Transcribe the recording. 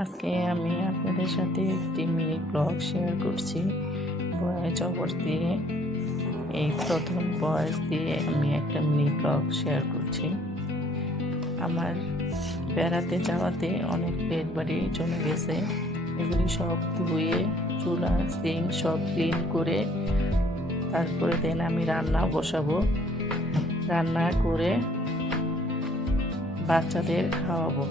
আজকে আমি আপনাদের সাথে একটি মিনি ব্লগ শেয়ার করছি ভয়েস ওভার দিয়ে। এই প্রথম ভয়েস দিয়ে আমি একটা মিনি ব্লগ শেয়ার করছি। আমার বেড়াতে যাওয়াতে অনেক পেট বাড়ি জমে গেছে, এগুলি সব ধুয়ে চুলা সিঙ্ক সব ক্লিন করে তারপরে দেন আমি রান্না বসাবো। রান্না করে বাচ্চাদের খাওয়াবো।